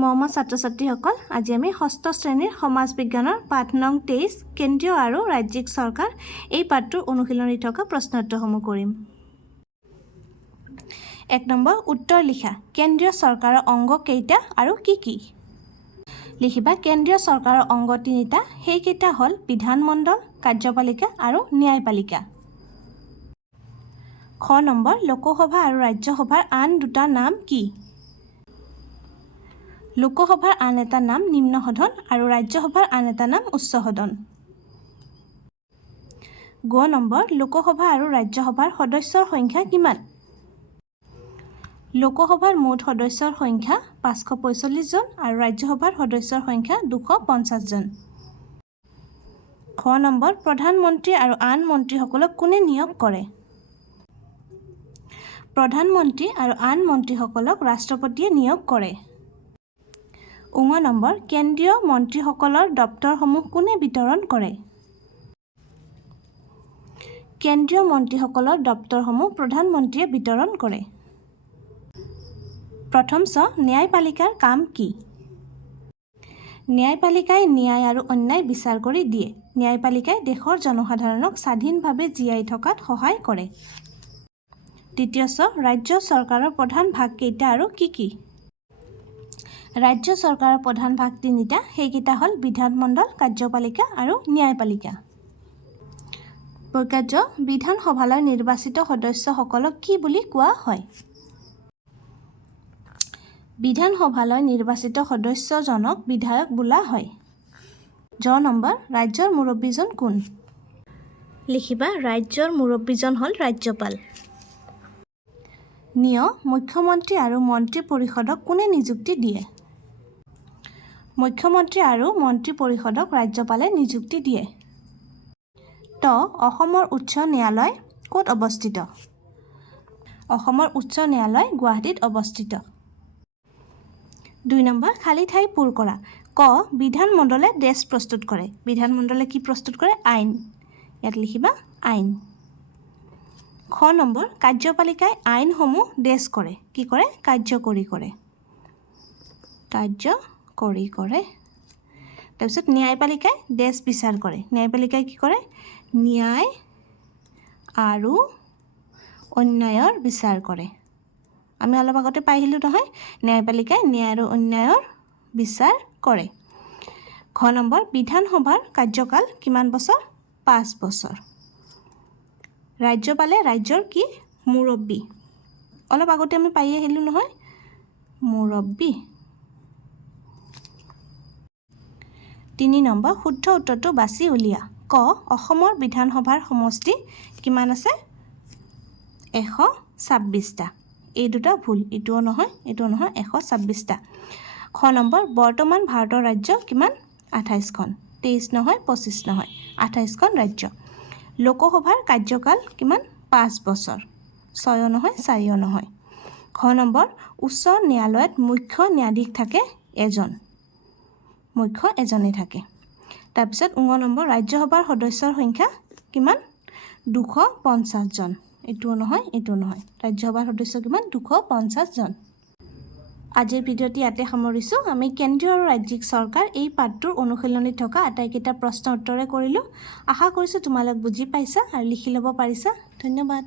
মৰমৰ ছাত্ৰ-ছাত্ৰীসকল, আজি আমি ষষ্ঠ শ্ৰেণীৰ সমাজ বিজ্ঞানৰ পাঠ নং 23 কেন্দ্ৰীয় আৰু ৰাজ্যিক চৰকাৰ এই পাঠটোৰ অনুশীলনী থকা প্ৰশ্নোত্তৰসমূহ কৰিম। 1 নম্বৰ উত্তৰ লিখা। কেন্দ্ৰীয় চৰকাৰৰ অংগ কেইটা আৰু কি কি? লিখিবা কেন্দ্ৰীয় চৰকাৰৰ অংগ 3টা, সেইকেইটা হ'ল বিধানমণ্ডল, কাৰ্যপালিকা আৰু ন্যায়পালিকা। খ নম্বৰ লোকসভা আৰু ৰাজ্যসভাৰ আন দুটা নাম কি? লোকসভাৰ আন এটা নাম নিম্ন সদন আৰু ৰাজ্যসভাৰ আন এটা নাম উচ্চ সদন। গ নম্বৰ লোকসভা আৰু ৰাজ্যসভাৰ সদস্যৰ সংখ্যা কিমান? লোকসভাৰ মুঠ সদস্যৰ সংখ্যা 545 জন আৰু ৰাজ্যসভাৰ সদস্যৰ সংখ্যা 250 জন। খ নম্বৰ প্ৰধানমন্ত্ৰী আৰু আন মন্ত্ৰীসকলক কোনে নিয়োগ কৰে? প্ৰধানমন্ত্ৰী আৰু আন মন্ত্ৰীসকলক ৰাষ্ট্ৰপতিয়ে নিয়োগ কৰে। ঙ নম্বৰ কেন্দ্ৰীয় মন্ত্ৰীসকলৰ দপ্তৰসমূহ কোনে বিতৰণ কৰে? কেন্দ্ৰীয় মন্ত্ৰীসকলৰ দপ্তৰসমূহ প্ৰধানমন্ত্ৰীয়ে বিতৰণ কৰে। প্ৰথম ছ ন্যায়পালিকাৰ কাম কি? ন্যায়পালিকাই ন্যায় আৰু অন্যায় বিচাৰ কৰি দিয়ে। ন্যায়পালিকাই দেশৰ জনসাধাৰণক স্বাধীনভাৱে জীয়াই থকাত সহায় কৰে। দ্বিতীয় ছ ৰাজ্য চৰকাৰৰ প্ৰধান ভাগ কেইটা আৰু কি কি? ৰাজ্য চৰকাৰৰ প্ৰধান ভাগ 3টা, সেইকেইটা হ'ল বিধানমণ্ডল, কাৰ্যপালিকা আৰু ন্যায়পালিকা। প্ৰকাৰ্য বিধানসভালৈ নিৰ্বাচিত সদস্যসকলক কি বুলি কোৱা হয়? বিধানসভালৈ নিৰ্বাচিত সদস্যজনক বিধায়ক বোলা হয়। জ নম্বৰ ৰাজ্যৰ মুৰব্বীজন কোন? লিখিবা ৰাজ্যৰ মুৰব্বীজন হ'ল ৰাজ্যপাল। নিয় মুখ্যমন্ত্ৰী আৰু মন্ত্ৰী পৰিষদক কোনে নিযুক্তি দিয়ে? মুখ্যমন্ত্ৰী আৰু মন্ত্ৰী পৰিষদক ৰাজ্যপালে নিযুক্তি দিয়ে। ত অসমৰ উচ্চ ন্যায়ালয় ক'ত অৱস্থিত? অসমৰ উচ্চ ন্যায়ালয় গুৱাহাটীত অৱস্থিত। 2 নম্বৰ খালী ঠাই পূৰ কৰা। ক বিধানমণ্ডলে দেশ প্ৰস্তুত কৰে। বিধানমণ্ডলে কি প্ৰস্তুত কৰে? আইন। ইয়াত লিখিবা আইন। খ নম্বৰ কাৰ্যপালিকাই আইনসমূহ দেশ কৰে। কি কৰে? কাৰ্যকৰী কৰে। কাৰ্যকৰী কৰে। তাৰপিছত ন্যায়পালিকাই দেশ বিচাৰ কৰে। ন্যায়পালিকাই কি কৰে? ন্যায় আৰু অন্যায়ৰ বিচাৰ কৰে। আমি অলপ আগতে পাই আহিলোঁ নহয়, ন্যায়পালিকাই ন্যায় আৰু অন্যায়ৰ বিচাৰ কৰে। ঘ নম্বৰ বিধানসভাৰ কাৰ্যকাল কিমান বছৰ? 5 বছৰ। ৰাজ্যপালে ৰাজ্যৰ কি? মুৰব্বী। অলপ আগতে আমি পাই আহিলোঁ নহয়, মুৰব্বী। 3 নম্বৰ শুদ্ধ উত্তৰটো বাছি উলিয়া। ক অসমৰ বিধানসভাৰ সমষ্টি কিমান আছে? 126টা। এই দুটা ভুল, এইটোও নহয়, এইটোও নহয়, 126টা। খ নম্বৰ বৰ্তমান ভাৰতৰ ৰাজ্য কিমান? 28খন। 23 নহয়, 25 নহয়, 28খন ৰাজ্য। লোকসভাৰ কাৰ্যকাল কিমান? 5 বছৰ। 6 নহয়, 4 নহয়। খ নম্বৰ উচ্চ ন্যায়ালয়ত মুখ্য ন্যায়াধীশ থাকে এজন। মুখ্য এজনেই থাকে। তাৰপিছত ঙ নম্বৰ ৰাজ্যসভাৰ সদস্যৰ সংখ্যা কিমান? 250 জন। এইটোও নহয়, এইটোও নহয়। ৰাজ্যসভাৰ সদস্য কিমান? 250 জন। আজিৰ ভিডিঅ'টি ইয়াতে সামৰিছোঁ। আমি কেন্দ্ৰীয় আৰু ৰাজ্যিক চৰকাৰ এই পাঠটোৰ অনুশীলনীত থকা আটাইকেইটা প্ৰশ্ন উত্তৰে কৰিলোঁ। আশা কৰিছোঁ তোমালোক বুজি পাইছা আৰু লিখি ল'ব পাৰিছা। ধন্যবাদ।